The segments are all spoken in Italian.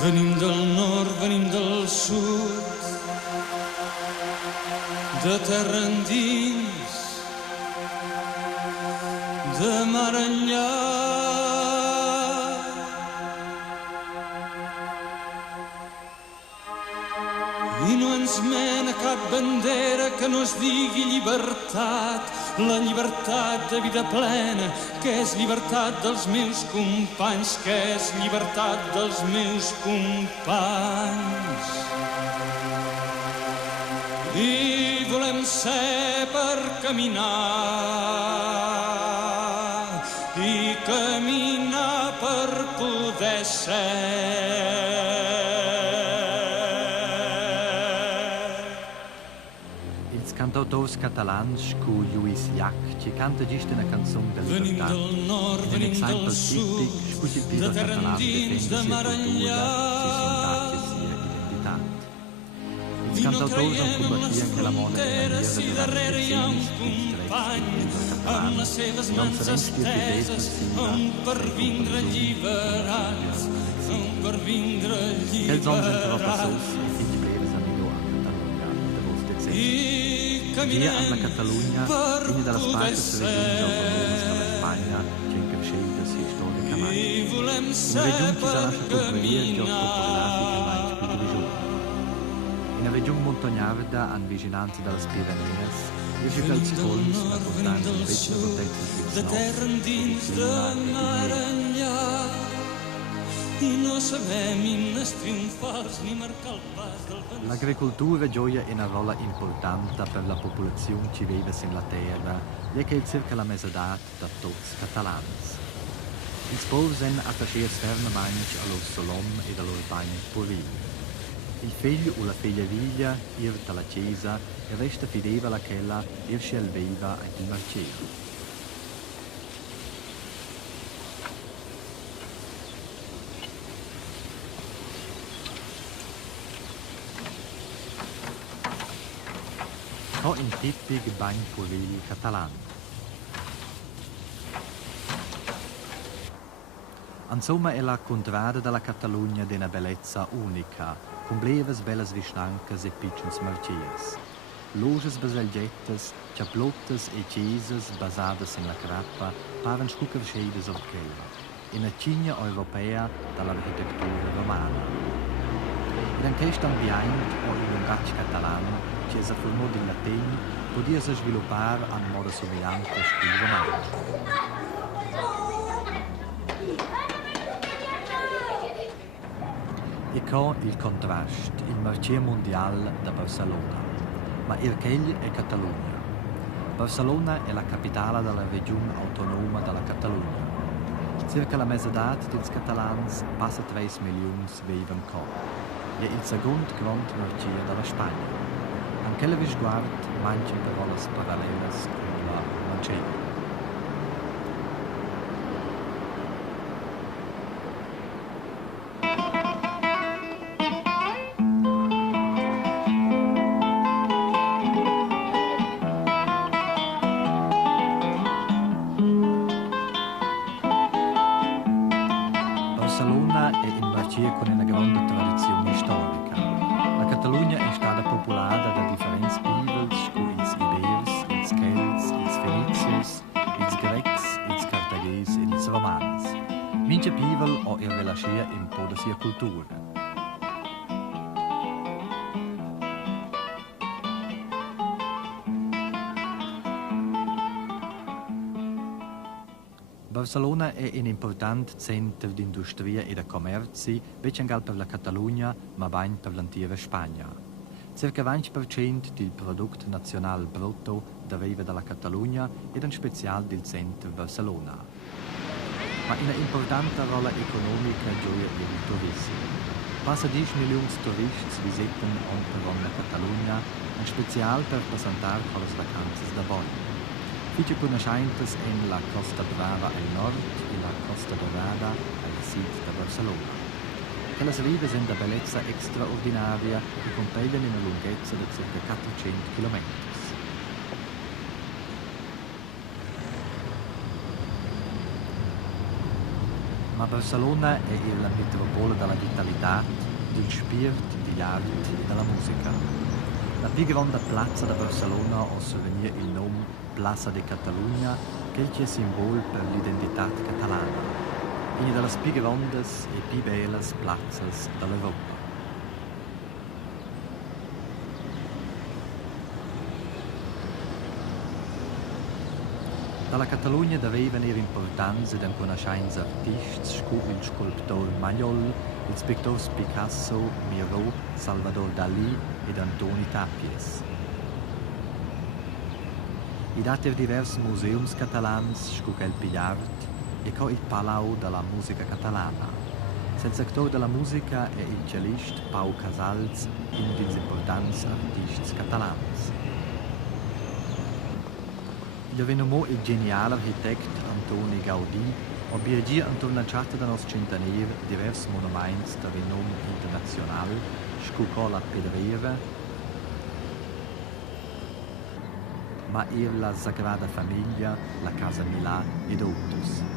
Venim del nord, venim del sud, de terra endins, de mar enllà. I no ens mena cap bandera que no es digui llibertat, la llibertat de vida plena, que és llibertat dels meus companys, que és llibertat dels meus companys. I volem ser per caminar, i caminar per poder ser. Cantautors catalans cu Lluís Llach ci canta gist una canzone de libertà. Un exemplu tipic scusi il piro català difende sia cultura, sia sondatge, sia identità. I cantautors han combattit che la moneda era durante i segni amb les seves mans esteses, per vindre alliberats, per vindre alliberats. Via alla Catalogna, fine dalla Spagna, dalla Spagna, che in crescita si storica mai. In regione ci sarà lasciato venire che ho popolati che mai più di giorni. In regione montagnarda, an vicinanza dalla Pyrenees, riesce che il Colms, la portante un pezzo di protezione svizzera, L'agricoltura gioia una rolla importante per la popolazione che vive sulla terra, e che è circa la mezz'età da tutti catalani. I poveri sono attacciati fermamente allo solom e allo bagno purino. Il figlio o la figlia viglia irta alla chiesa e resta fedele a quella riesce al viva e il marciere. Ho in tipic bagn puril catalan. Insomma è la contrada della Catalogna di una bellezza unica, con bleves bellas vischnancas e piccins marciers. Loges baselgettas, ciaplottas e chiesas basadas in la crappa paran scuccher schedes orchella, in una cigna europea dall'architettura romana. In questo ambiente o in un gaccio catalano che si formò in latino, podia si sviluppare a modo somigliante al stile romano. E con il contrasto, il marciere mondiale da Barcellona, ma Irchegli è Catalogna. Barcellona è la capitale della regione autonoma della Catalogna. Circa la mezz'età dei catalani passa 3 milioni vivono qua. È il secondo grande marciere della Spagna. Anche la risguardo manca parole parallele con la Mancella. Barcellona è in marciere con una grande tradizione storica. La Catalogna è stata popolata da differenti peoples, come i Ibers, i Celts, i Fenizios, i Grecs, i Cartagesi e i Romans. Mince people o in relazione in po' da sia cultura. Barcellona è un importante centro di industria e di commerci, non per la Catalogna, ma anche per l'intera Spagna. Circa 20% del prodotto nazionale brutto deriva dalla Catalogna ed in speciale del centro Barcellona. Ma una importante rolla economica gioia il turismo. Passa 10 milioni di turisti visitano ogni anno la Catalogna, in speciale per presentare con le vacanze da Bonn. Fiche conoscentes en la Costa Brava al nord e la Costa Dorada al sud di Barcellona. Quelle rive sono di bellezza straordinaria e compaiono in una lunghezza di circa 400 km. Ma Barcelona è la metropoli della vitalità, del spirito, dell'arte e della musica. La più grande piazza di Barcelona ha souvenir il nome Plaça de Catalunya, che è simbolo per l'identità catalana. Una delle più grandi e più belle piazze dell'Europa. Dalla Catalogna deve venire importanza ed conoscenza artisti come il scultore Magnol, il pittore Picasso, Miró, Salvador Dalí ed Antoni Tàpies. I dati diversi musei catalani come il Pillart e il Palau della musica catalana. Il settore della musica è il cellista Pau Casals, uno degli importanti artisti catalani. Il venomò il geniale architetto Antoni Gaudí ha birgì intorno da nos centenari diversi monumenti da renome internazionale, scucò la Pedrera, ma ir la Sagrada Famiglia, la Casa Milà ed altri.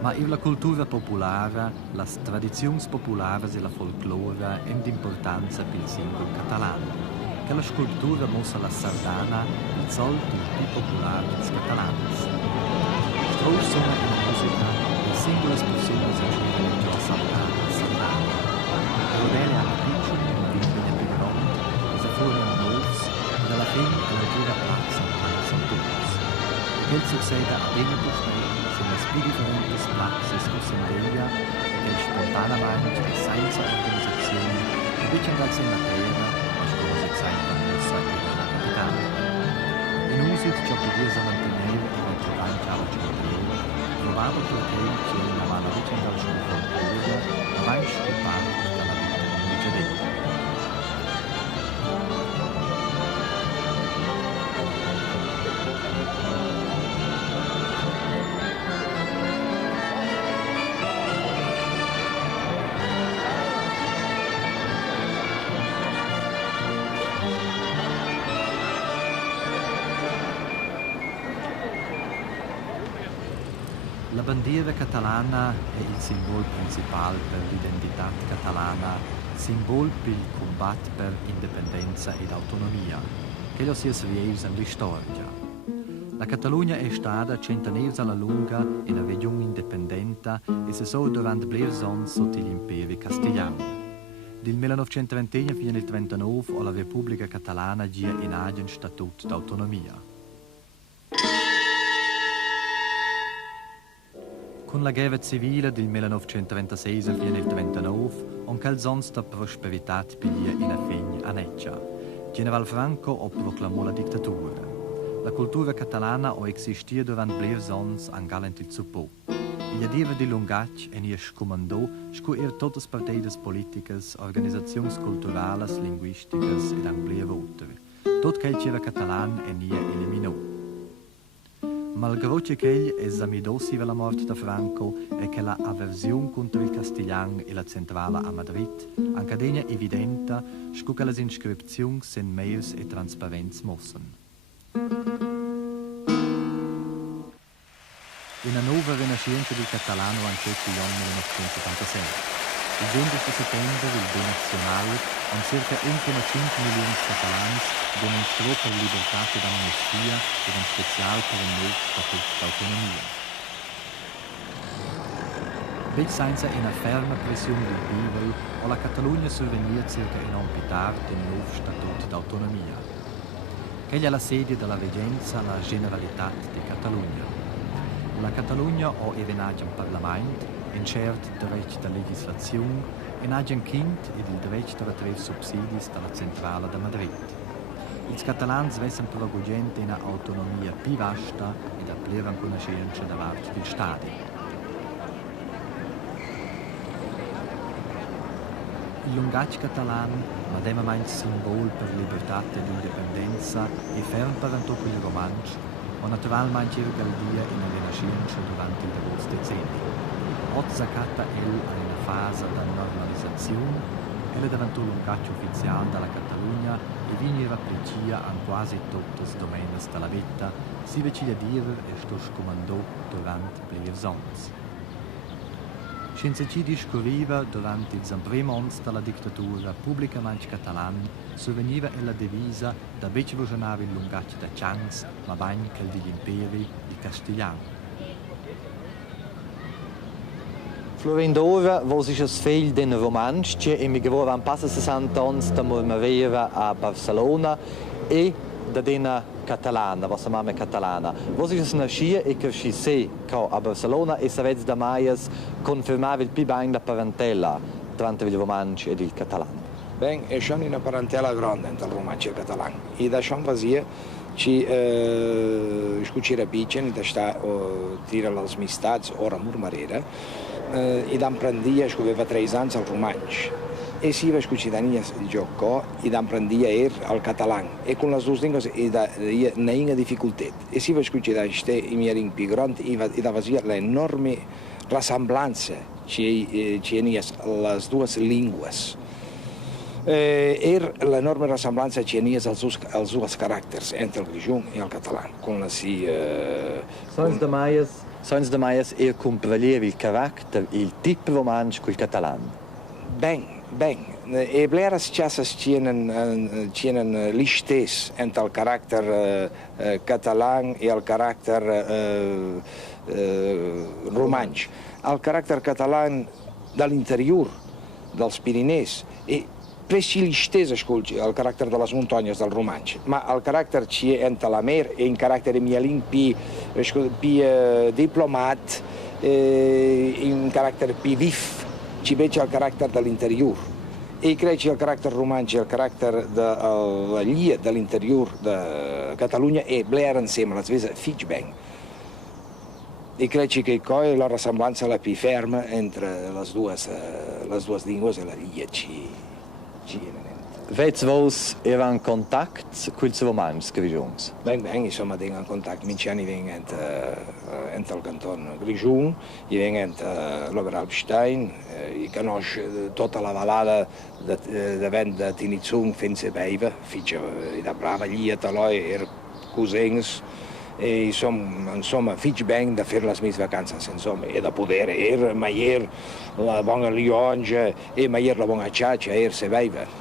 Ma ir la cultura popolare, le tradizioni popolari e la folklore hanno d'importanza per il singolo catalano. Che la scultura mostra la sardana, il sol più popolare dei catalani. Stroos sono in musica, le singole espressioni esercitano la sardana. Rodele alla piccola, in bimbi più grandi, si formano nuovi, e alla fine la dura piazza sono tutti. Quel succede a bene posteri, se le più differenti piazze si inveia, che spontaneamente e senza organizzazione, invece dal in terra, in usit ciò che Dio sa mantenere e non trovare alla cittadina, trovavo perché c'è una mano vicenda al suo qualcosa, ma in scopare dalla vita di Giudeo. La bandiera catalana è il simbolo principale per l'identità catalana, simbolo per il combatto per indipendenza ed autonomia, che lo si è svieus in storia. La Catalogna è stata centenari alla lunga una regione indipendente e si sono durante Blerzon sotto gli imperi castigliani. Dal 1921 fino al 1939 la Repubblica Catalana gira in un statuto d'autonomia. Con la guerra civile del 1926 fino al 1939, on calzons da prosperità piglia in affegni a Neccia. General Franco ha proclamò la dittatura. La cultura catalana ha esistito durante Blerzons an galent il Suppò. Il dieva di Lungac e nie scomandò scu tutte le partite politiche, organizzazioni culturali, linguistiche ed anglie votere. Tot quel che era catalan e nie eliminò. Malgrado che egli esaminò la morte di Franco e che la avversione contro il castigliano e la centrale a Madrid anche è evidente che le iscrizioni sono meglio e trasparenti mossen. Una nuova rinascenza del catalano anche negli anni 1976. Il 20 settembre il B nazionale, con circa 1,5 milioni di catalani, dimostrò per libertà ed amnistia ed in speciale per il nuovo statuto d'autonomia. Bec senza una ferma pressione del Bibel, o la Catalogna survenir circa un anno più tardi del nuovo statuto d'autonomia. Che è la sede della reggenza alla Generalitat di Catalogna. La Catalogna ha evenato un Parlamento, incert il diritto della legislazione e ha un kind ed il diritto di ritrevere sussidi dalla centrale di Madrid. I catalani vessen provogliente una autonomia più vasta ed applicano conoscenza davanti del Stato. Il lungac catalano, ma demamente simbolo per libertà e l'indipendenza, è fermo per un tocco il romanzo, o naturalmente il galdia in una rinascenza durante il diverso decennio. Oggi scatta a una fase di normalizzazione Ella davanti un lungaggio ufficiale dalla Catalogna e veniva precia an quasi tutte le domenes della vetta, si vecchia dire e sto scomandò durante breves ans. Senza ci discorriva durante il primo anno della dittatura pubblicamente catalan, sovveniva ella divisa da becce vocionava il lungaggio da Chans, ma bain che degli imperi, il castigliano. Florindora vos is es fill d'un romansch che emigrò an passa 60 ans da Mormavera a Barcelona e da dena catalana, vostra mamma è catalana. Vos is es nascia e crescisse a Barcelona e savets da maias confermava il più bene la parentela tra il romansch ed il catalano. Ben, è una parentela grande tra il romansch e il catalano. E da ciò vasia ci scucira picen, da sta tira le amistadi ora Mormarera. E da prendia che aveva 3 anni al romansch e si va scucitania di gioco e da prendia al catalano e con le due lingue non ha difficoltà e si va scucitare ste i miei più grandi e da vasia l'enorme rassemblanza che le due lingue e l'enorme rassemblanza che ha als due caratteri entre il grigion e il catalano con la si Sono da maias compralieva il carattere, il tipo romansch col catalano. Ben. E bleras chassas tienen listes entre il carattere catalan e il carattere romansch. Il carattere catalan dall'interior, dals Pirinees, e precis listesa al carattere delle montagne del romansch, ma al carattere ci è entre la mer e in carattere mielin più diplomat, in carattere più vif, ci vede al carattere dell'interior. E credo che il carattere romansch e il carattere dell'interior della Catalogna e blera insieme, la svesa fich ben. E credo che poi la rassemblanza la più ferma entre le due lingue e la lia ci Vets vos era in contatto con il romansch grigions? Ben, insomma, tengo in contatto. Minciani vengono entro il canton Grigion, vengono l'Oberalpstein, conosco tutta la vallata da Tinizung fin a Beiva, da brava lì, taloi, cousins, e insomma, fici ben da fare le mie vacanze, insomma, e da poter, maier la buona Lionge, e maier la buona Ciaccia, se Beiva.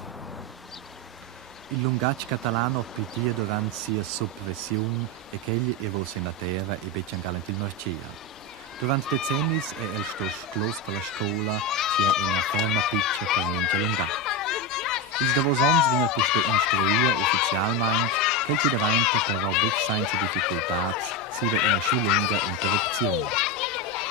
Il lungaggio catalano pitia durante sia soppressione e che egli evose in la terra e beccia in il marcia. Durante decenni è il sto sclos per la scuola che è una forma piccia per un lungaggio. Il davos ons viene questo istruire ufficialmente che ci davanti però bec senza difficoltà si va una scia lunga interruzione.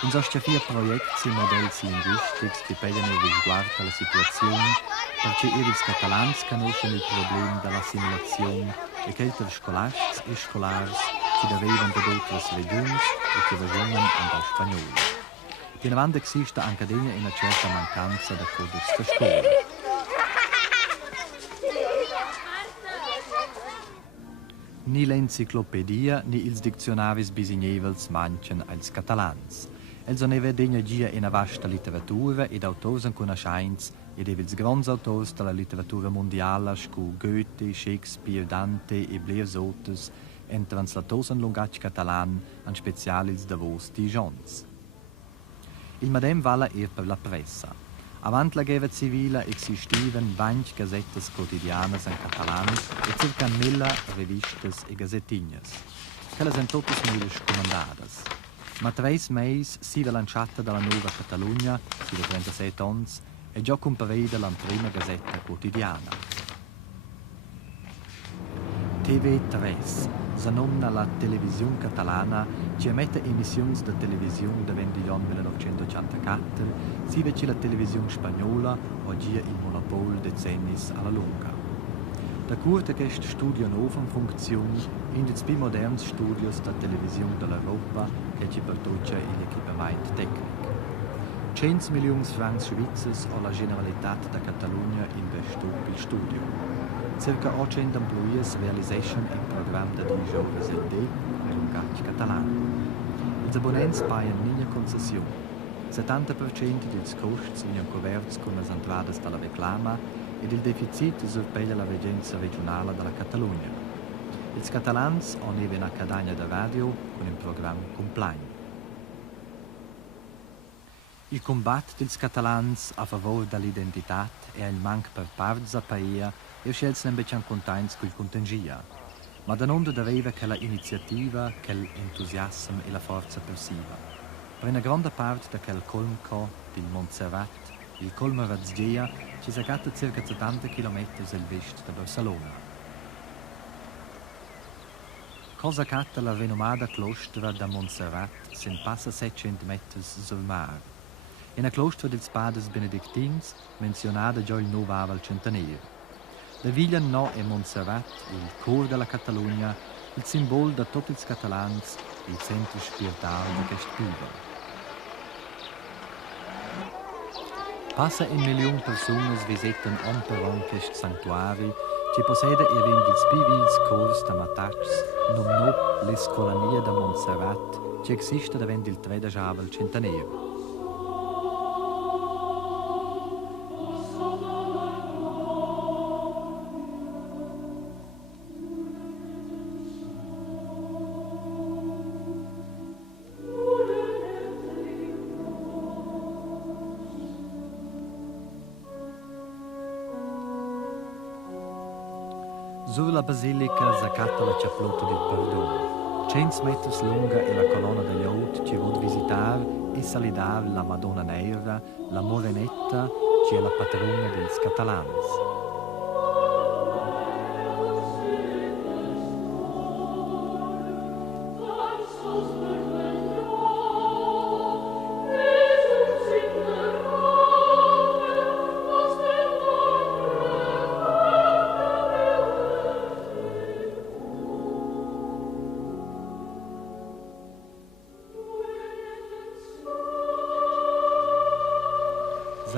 In questi 4 progetti e modelli linguistici che pegliano il riguardo alla situazione perché i catalani conoscono il problema dell'assimilazione e che i scolastici e scolari che derivano da altre regioni e che ragionano in spagnolo. Più avanti esiste anche una certa mancanza da questa scuola. Ni l'enciclopedia ni ils diccionaris bisignevels manchan als catalans. Els oneva degna gia in vasta literatura ed autors en conoscenz ed evils grands autors della literatura mondiala scu Goethe, Shakespeare, Dante e bliers autres en translators en lungatg catalan en special ils davos Dijons. Il medem vala per la pressa. Avant la guerra civile existivan 20 gazettes quotidianas en catalan e circa 1000 revistas e gazettinhas. Quelles en totes miles comandadas. Ma 3 meis si va lanciata dalla Nuova Catalogna, si da 37 ans, e già comparida la prima gazzetta quotidiana. TV3, zanomna la televisione catalana, ci emette emissioni da televisione da 20 anni 1984, si vece la televisione spagnola, oggi il monopolo decenni alla lunga. Da curte che questo studio nuovo funziona, in dei più moderni studi da televisione dell'Europa che ci produce l'equipamento tecnico. 100 milioni francs svizzers o la Generalitat da Catalogna investono per il studio. Circa 800 employees realizzano il programma da 10 ore al giorno, il lungaggio catalano. Gli abbonenti pagano ogni concessione. 70% dei costi sono coperti con le entrate dalla reclama e il deficit sorpeglia la regenza regionale della Catalogna. I catalans hanno una cadena di radio con il programma Compline. Il combatto dei catalans a favore dell'identità e il manco per parte della paese è scelto invece contenti con il contengia. Ma da non deriva che l'iniziativa, che l'entusiasmo e la forza persiva. Per una grande parte di quel colmco del Montserrat, il colmo Razgia, ci si gatta circa 70 km al vest da Barcellona. Cosa catta la renomata clostra da Montserrat se passa 700 metri sul mare. In a clostra dei padres benedictins, menzionata già il novava al centenario. La villa no è Montserrat, il cuore della Catalogna, il simbolo da tutti i catalans e il centro spirituale di questo pieve. Passa 1 milione di persone visitano un per un questo santuario che possiede e vende il spivils corso da Matachs, nominato l'Escolania da Montserrat, che esiste da vende il 13 al centenario. Sulla basilica s'accatta la ciaplotto del Perdono. 100 metri lunga è la colonna degli Haut che vuol visitare e salidare la Madonna Nera, la Morenetta, che è la patrona dei catalans.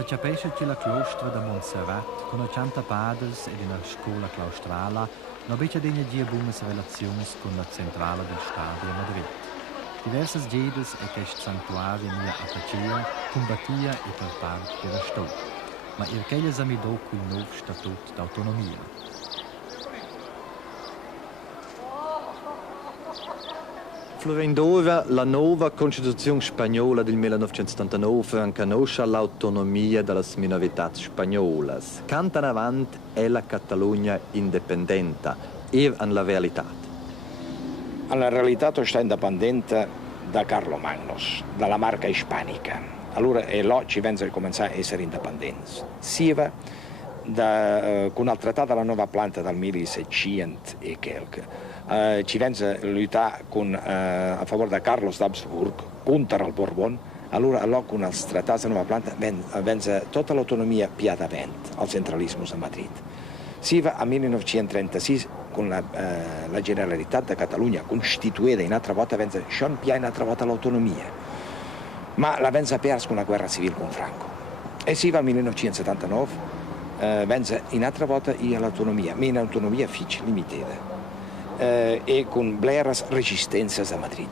Capisce che la claustra da Montserrat, con 80 padres e una scuola claustrale, non ha degna di buone relazioni con la centrale del Stato a Madrid. Diverse gedes e questo santuario mia apacia, combattia e per parte della Stato, ma il che gli amidò quel nuovo statuto d'autonomia. Florendora, la nuova Costituzione spagnola del 1979 riconosce l'autonomia delle minorità spagnole. Cantano avanti è la Catalogna indipendente, e la realtà. La realtà sta indipendente da Carlo Magnus, dalla marca ispanica. Allora è là ci vengono a cominciare a essere indipendenti. Sia con il trattato della nuova planta dal 1600 e qualche. Ci vengono a lottare a favore di Carlos d'Habsburg contro il Borbon, allora con il trattato della nuova planta vengono tutta l'autonomia piatamente al centralismo a Madrid. Si va a 1936 con la Generalità di Catalogna costituita un'altra volta, vengono schon più un'altra volta l'autonomia, ma la vengono persa con la guerra civile con Franco. E si va al 1979, vengono un'altra volta l'autonomia, ma un'autonomia fitch limitata. E con bleras resistenze a Madrid.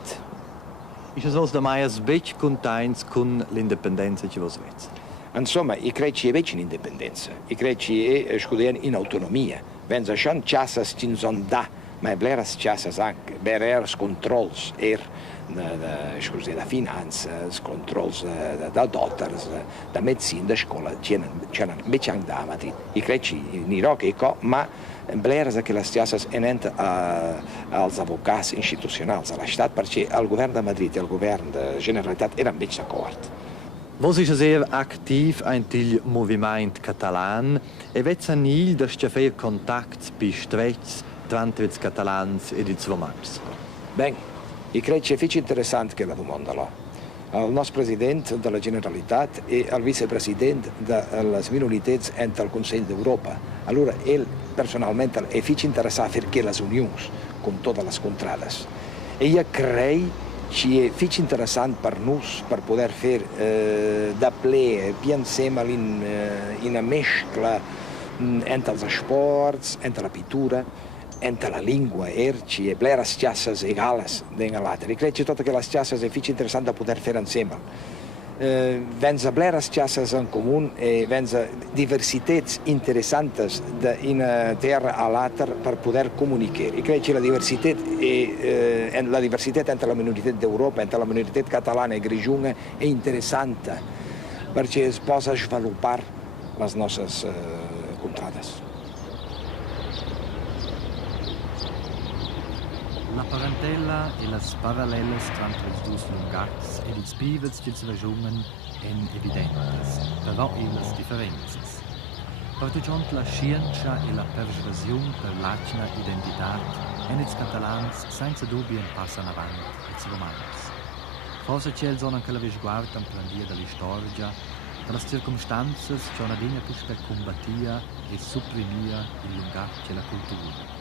Is es da mais bec contents con l'indipendenza che vos vets? Insomma, i creci è bec in indipendenza, i creci è scudieren in autonomia. Venza schon chassas cin son da, ma bleras chassas anche, bereras controls da finanza, controls da dotters, da medicina, da scuola, c'erano bec anche da Madrid. I creci in Iraq e co, ma bleras che le stesse enent als avvocati istituzionali alla Stato, perché il governo di Madrid e il governo della Generalitat erano ben d'accordo. Vos is sehr aktiv il movimento catalan e vets anil da schafer contacts bi strets tra i catalans e i romans. Ben, io credo che è interessante che la domanda là. Il nostro presidente della Generalitat e il vicepresidente delle minorità ent al Consiglio d'Europa. Allora, lui personalmente è interessato perché le unioni con tutte le contradas. E io credo che è interessante per noi per poter fare da play più insieme in una mescla entre gli sport, entre la pittura, entre la lingua, ci e le chiasse egales dell'altra. Io credo che tutte le chiasse è interessante da poter fare insieme. Venza bleras chassas en común e venza diversitats interessantes in terra a l'altra per poter comunicare. I crec que la diversitat entre la minoritat d'Europa, entre la minoritat catalana e grigiunga è interessante perché es possa sviluppare le nostre contrades. La parentela e las paralleles tra ils dus lungats ed ils pivets qu'ils rejungen en evidentes, però illes differenzas. Pertugiont la scienza e la persuasion per l'achna identitat en ils catalans senza dubi en passan avant ils romans. Forse c'è il zona che la visguarda en plandia dell'istoria, per las circumstanzas c'è una digna più per combattia e supprimia il lungat che la cultura.